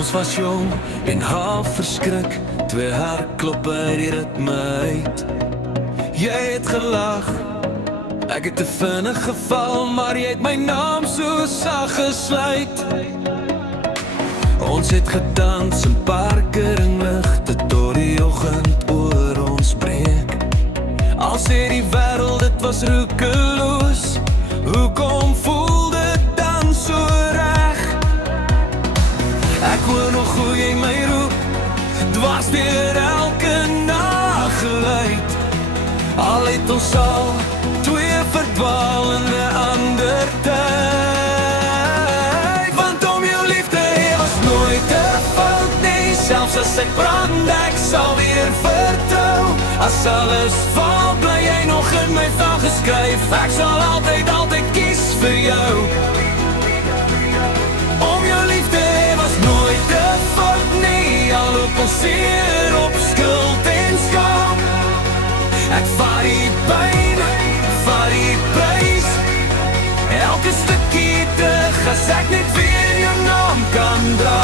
Ons was jong en half verskrik, 2 hartkloppe uit die ritme uit. Jy het gelag, ek het te vinnig geval, maar jy het my naam so sag gesluit. Ons het gedans in parke ringligte tot die oggend oor ons breek. Al sê die wêreld dit was roekeloos, hoekom voel dit dan so reg? Ek hoor nog hoe jy my roep, dwars deur elke nageluid. Al het ons al 2 verdwaal in 'n ander tyd. Want om jou liefde was nooit te fout nie, selfs as ek brand, ek sal weer vertrou. As alles val, bly jy nog in my vel geskryf, ek sal altyd, altyd kies vir jou. Om jou liefde was nooit te fout nie, al loop ons seer op skuld en skaam. Ek vat die pyn, vat die prys, elke stukkie terug, as ek net weer jou naam kan dra.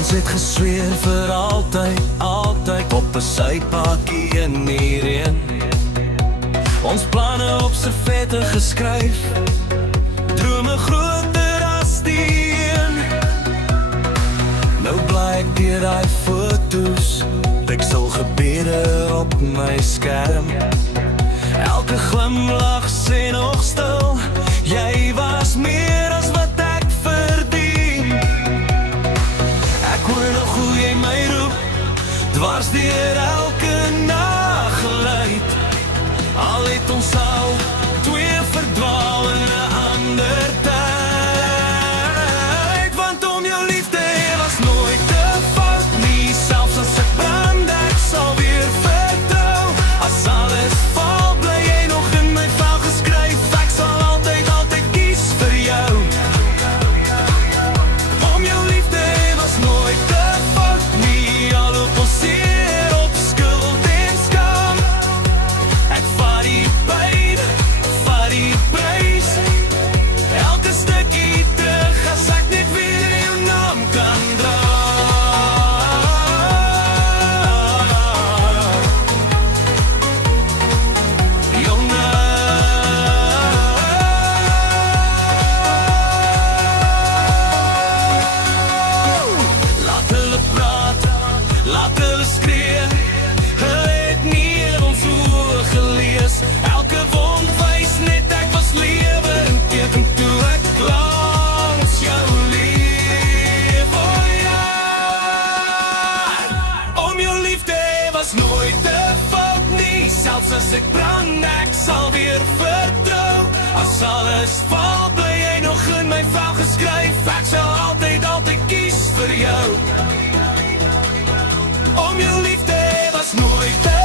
Ons het gesweer vir altyd, altyd op 'n sypaadjie in die reën. Ons planne op servette geskryf, drome groter as die een. Nou bly ek deur daai foto's, ek sal gebede op my skerm. Elke glimlach sê nog stil, jy was meer as wat ek verdien. Ek hoor nog hoe jy my roep, dwars deur elke nageluid. Al het ons al 2 verdwaal in 'n ander tyd. Want om jou liefde was nooit te fout nie, selfs as ek brand, ek sal weer vertrou. As alles val, bly jy nog in my vel geskryf, ek sal altyd, altyd kies vir jou. Om jou liefde was nooit te fout nie, al loop ons seer op skuld en skaam. Ek vat die pyn, vat die prys, elke stukkie terug, as ek net weer jou naam kan dra. Jou laat hulle praat, laat hulle skree, hulle het nie in ons oë gelees. Elke wond wys net ek was lewend, teken toe ek langs jou leef. Oh ja, om jou liefde was nooit te fout nie, selfs as ek brand, ek sal weer vertrou. As alles val, bly jy nog in my vel geskryf, ek sal altyd, altyd kies vir jou. Om jou liefde was nooit te